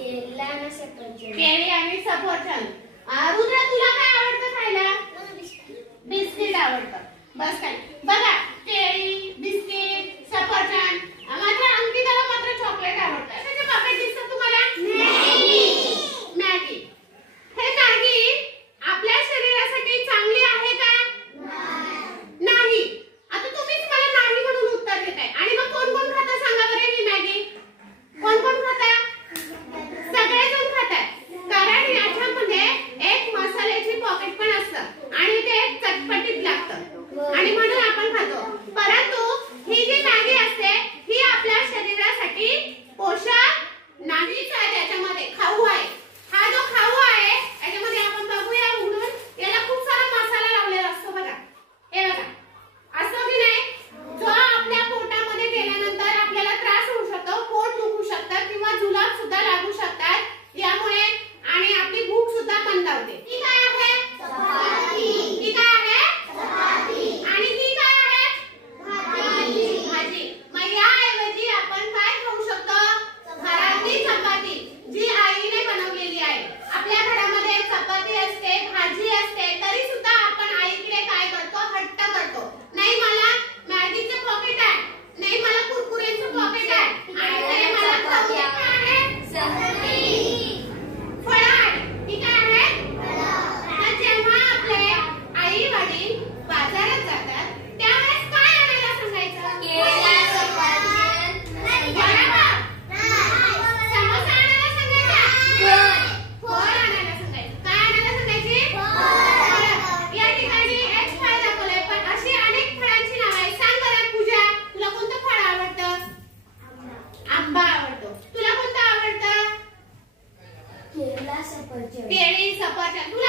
केळी आणि सफरचंद. रुद्र तुला काय आवडतं खायला? बिस्किट आवडतं. बस काय बघा, केळी, बिस्किट, सफरचंद. मात्र अंकिताला मात्र चॉकलेट आवडतं. त्याचे पॅकेट दिसतं तुम्हाला? मॅगी. हे मॅगी आपल्या शरीरासाठी चांगली आहे का? नाही. आता तुम्हीच मला नाही म्हणून उत्तर देताय. आणि मग कोण कोण खाता सांगा बरं ही मॅगी? कोण कोण खाता? सगळेजण खातात. कारण याच्यामध्ये एक मसाल्याची पॉकेट पण असतं आणि ते चटपटीत लागतं आणि म्हणून आपण खातो. परंतु ही जी मॅगी असते ही आपल्या शरीरासाठी पोषक नाहीच आहे. त्याच्यामध्ये खाऊ आहे. हा जो खाऊ आहे याच्यामध्ये आपण बघूया उघडून, याला खूप सारा मसाला लावलेला असतो बघा. हे बघा, असं की नाही, जो आपल्या पोटामध्ये गेल्यानंतर आपल्याला त्रास होऊ शकतो, पोट दुखू शकतं किंवा जुलाब सुद्धा लागू शकतात यामुळे, आणि आपली भूक सुद्धा मंदावते. ही काय आहे? ही काय आहे? आणि ही काय आहे? भाजी. मग याऐवजी आपण काय खाऊ शकतो? घरातली चपाती जी आईने बनवलेली आहे. आपल्या घरामध्ये चपाती असते, भाजी असते, तरी सुद्धा आपण आईकडे काय करतो? हट्ट करतो. नाही मला मॅगीचे पॉकेट आहे, नाही मला कुरकुरेचं पॉकेट आहे, आणि नाही मला खाऊ आहे. फळ आहे. ही काय आहे? तर जेव्हा आपले आई वडील बाजारात जातात त्यावेळेस काय आणायला सांगायचं? बरोबर. समोसा आणायला सांगायचा? फळ आणायला सांगायचं. काय आणायला सांगायचे? फळ. या ठिकाणी एक फळ दाखवलंय, पण अशी अनेक फळांची नावं आहेत. सांग बरं पूजा, तुला कोणतं फळ आवडतं? आंबा आवडतो. तुला कोणतं आवडतं? केळी, सफरचंद. तुला